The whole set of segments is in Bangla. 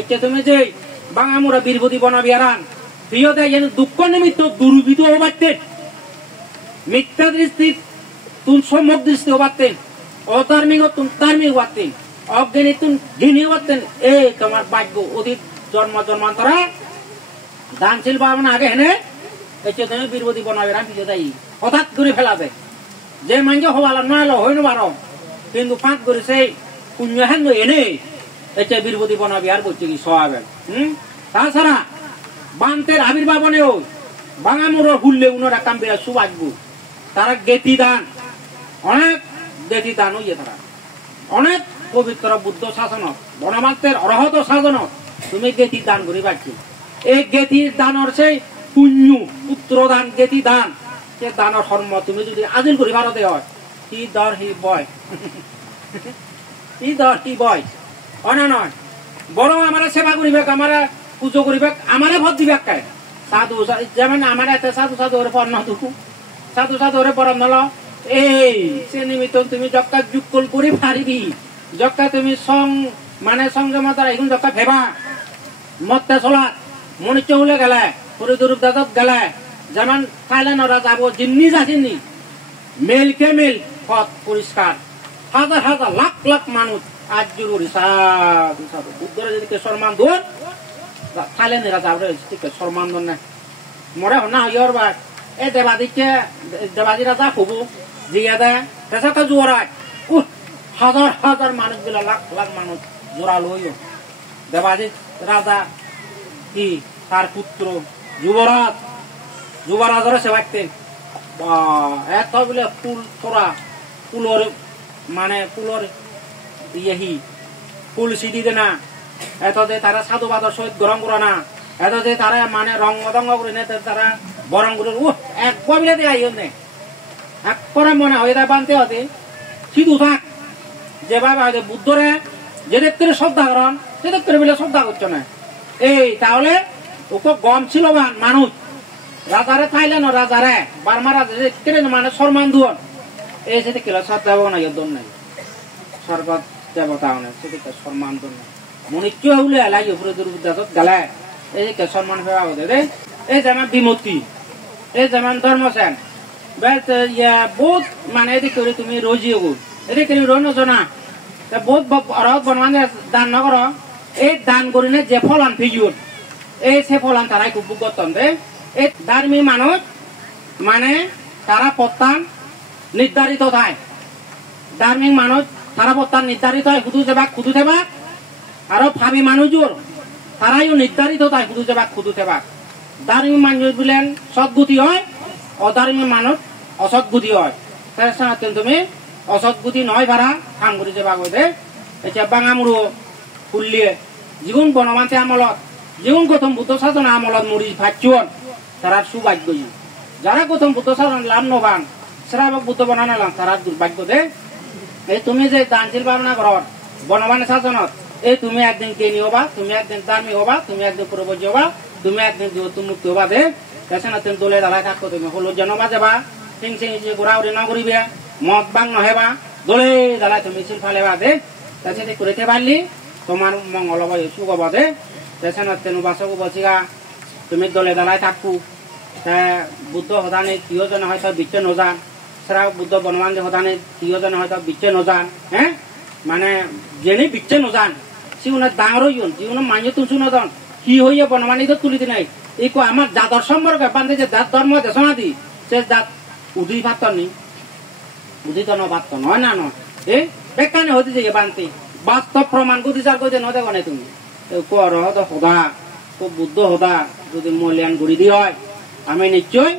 এটা তুমি যে বাঙামুরা বীরবতী বনাবি আরান প্রিয় দেয় যেন দুঃখ নিমিত্ত দুর্বৃত হবাতেন মিথ্যা দৃষ্টি তুন সম্যক দৃষ্টি হবাতেন অধার্মিক তুন ধার্মিক হবাতেন অজ্ঞানী তুন জ্ঞানী হবাতেন এই তোমার ভাগ্য অতীত জন্ম জন্মান্তরা দানশীল ভাবনা আগে হেনে এটা তুমি বীরবতী বনাবি আরান প্রিয় দেয় হঠাৎ করে ফেলাবে যে মাঞ্জ হওয়ালা নয় হইনো পারো কিন্তু ফাঁক করে সেই পুণ্য হেন এনে এটা বীরবতী বনাবি আর বলছে কি সহাবেন তাছাড়া বান্তের আবির্ভাবনেও বাঙামুরো হুললে উনারা কাম্বিরা সুভাগ্য তারা গেতি দান অনেক গেতি দান হইয়ে তারা অনেক পবিত্র বুদ্ধ শাসন বনমাত্রের অরহত শাসন তুমি গেতি দান করি পাচ্ছি এই গেতির দানর সেই পুণ্য পুত্র দান গেতি দান সে দানর ধর্ম তুমি যদি আজিল করি ভারতে হয় হি দর হি বয় হি দর হি বয় অনা নয় বরং আমার সেবা করিবে আমার পুজো করিবে আমারে ভোট দিবে কায় সাধু যেমন আমার এতে সাধু সাধু ওরে পর নতুকু সাধু সাধু ওরে পর নল এই সে নিমিত্ত তুমি যক্কা যুক্কল করি পারিবি যক্কা তুমি সং মানে সঙ্গে মাতার এখন যক্কা ভেবা মতে চলা মনুষ্য হলে গেলে পরিদুরূপ দাদত গেলে যেমন থাইল্যান্ডরা যাবো জিন্নি যাচ্ছিনি মেলকে মেল পথ পরিষ্কার হাজার হাজার লাখ লাখ মানুষ আজ জরুরি সাধু সাধু বুদ্ধরা যদি সম্মান দোন থাইল্যান্ডেরা যাবে সম্মান দন না মরে না হইয়ার বার এ দেবাদি রাজা হবো জিয়া দেয় পেশাটা জোরায় হাজার হাজার মানুষ গুলা লাখ লাখ মানুষ জোরাল হইও দেবাদি রাজা কি তার পুত্র যুবরাজ যুবরাজরা সেবাইতেন এত বলে ফুল তোরা ফুলর মানে ফুলর ইয়েহি ফুল সিডি দে না এত যে তারা সাধুবাদর সহিত গরম করে না এত যে তারা মানে রঙ দঙ্গ করে নে তারা বরং করে এক কবিলে দিয়ে আইন নে এক করে মনে হয় এটা বানতে হতে সিধু থাক যেভাবে হয়তো বুদ্ধরে যেদের করে শ্রদ্ধা করেন সেদের করে বলে শ্রদ্ধা করছো না এই তাহলে ওকে গম ছিল মানুষ রাজারে থাইলেন রাজারে বার্মা রাজা মানে সম্মান দুন এই সেটা কেলা শ্রদ্ধা না দন নাই স্বর্গত দেবতা নাই সেদিকে সম্মান দন নাই মনুষ্য হলে এলাই উপরে দুর্বুদ্দাত গেলে এই সম্মান ফেরা হতে রে এই যেমন বিমূর্তি এই যেমন ধর্মসেন বহুত মানে এদিক করে তুমি রোজি গো এদিক করে রোজ নজনা বহুত অরহত বনমান দান নকর এই দান করিনে যে ফলান ফিজুর এই সে ফলান তারাই খুব গতন দে এই ধার্মিক মানুষ মানে তারা প্রত্যান নির্ধারিত থাকে ধার্মিক মানুষ তারা প্রত্যান নির্ধারিত হয় খুদু দেবা আরো ভাবি মানুষজোর তারাইও নির্ধারিত থাকে খুদু দেবা ধার্মিক মানুষ বলেন সদ্গতি হয় অধার্মিক মানুষ অসদ্গতি হয় তার সাথে তুমি অসদ্গতি নয় ভাড়া কাম করে যাবা দে এটা বাঙামুরো ফুললিয়ে জীবন বনমান্তি আমলত জীবন প্রথম বুদ্ধ শাসন আমলত মরি ভাচ্যন তারা সুভাগ্য যারা প্রথম বুদ্ধ শাসন লাভ নবান সেরা বুদ্ধ বনানালাম তারা দুর্ভাগ্য দে এই তুমি যে দানশীল ভাবনা কর বনমান শাসনত এই তুমি একদিন জ্ঞানী হবা তুমি একদিন ধার্মিক হবা তুমি একদিন পূর্বজ হবা তুমি একদিন মুক্তি হবা দে পেছনে তুমি দলে দালাই থাকো তুমি হলো জনবা যাবা সিং সিং ঘোরা উড়ি ন করিবে মদ বাং নহেবা দলে দালাই তুমি মিছিল ফালেবা দে তাছাড়া করতে পারলি তোমার মঙ্গল হবে সুখ হবা দে পেছনে তেন বাসক বসিগা তুমি দলে দালাই থাকু বুদ্ধ সদানে কিয়জনে হয়তো বিচ্ছে নজান সেরা বুদ্ধ বনমান যে সদানে কিয়জনে হয়তো বিচ্ছে নজান হ্যাঁ মানে যেনে বিচ্ছে নজান সিউনে ডাঙর হইন যিউনে মাইনে তুলছু নজান কি হইয়া বনমানি তো তুলিতে নাই এই আমার জাতর সম্পর্কে বান্ধে যে জাত ধর্ম দেশনা দি সে জাত উদয় ভাত নি উদিত ন ভাত নয় না নয় এই বেকানে হতে যে বানতে বাস্তব প্রমাণ করতে চার করতে নয় দেখো না তুমি রহত সদা খুব বুদ্ধ সদা যদি মূল্যায়ন করে দি হয় আমি নিশ্চয়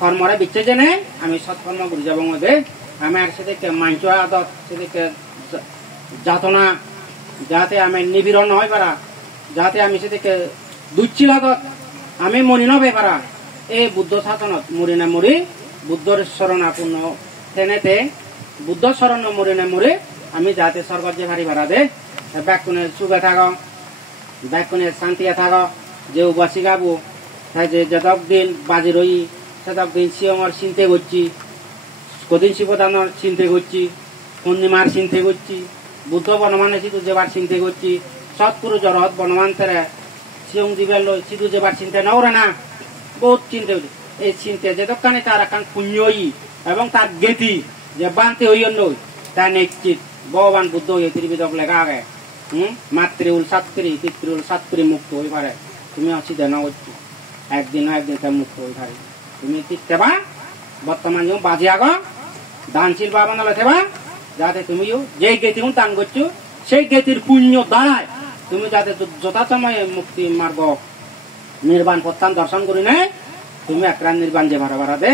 কর্মরে বিচ্ছে জেনে আমি সৎকর্ম করে যাব মধ্যে আমি আর সেদিকে মাঞ্চ আদত সেদিকে যাতনা যাতে আমি নিবিড় নয় পারা যাতে আমি সেদিকে দুচ্ছিল আদত আমি মরি নবে পারা এই বুদ্ধ শাসনত মরি না মরি বুদ্ধর শরণাপূর্ণ তেনেতে বুদ্ধ শরণ মরি না মরি আমি যাতে স্বর্গত যে ভারি ভাড়া দে ব্যাকুনে সুখে থাক ব্যাকুনে শান্তিতে থাক যে বাসি গাবো যে যতক দিন বাজি রই সেতক দিন শিয়ঙর চিন্তে করছি কদিন শিবদানর চিন্তে করছি পূর্ণিমার চিন্তে করছি বুদ্ধ বনমানে সিধু যেবার চিন্তা করছি সৎপুরু জরহত বনমান তেরে সিং দিবেল সিধু যেবার চিন্তা নওরে না বহুত চিন্তা হচ্ছে এই চিন্তা যে দোকানে তার এখন পুণ্যই এবং তার গেতি যে বানতে হইয় নই তা নিশ্চিত ভগবান বুদ্ধ এই ত্রিবিধক লেখা আগে মাতৃউল সাতক্রি পিতৃউল সাতক্রি মুক্ত হয়ে পারে তুমি অসিধে না হচ্ছি একদিন তা মুক্ত হয়ে পারে তুমি টিকতেবা বর্তমান যে বাজি আগ দানশীল বাবা নলে থেবা যাতে তুমিও যে গেতি দান করছো সেই গেতির পুণ্য দ্বারায় তুমি যাতে যথাসময়ে মুক্তি মার্গ নির্বাণ প্রত্যান দর্শন করি নাই তুমি একরা নির্বাণ যে ভাড়া ভাড়া দে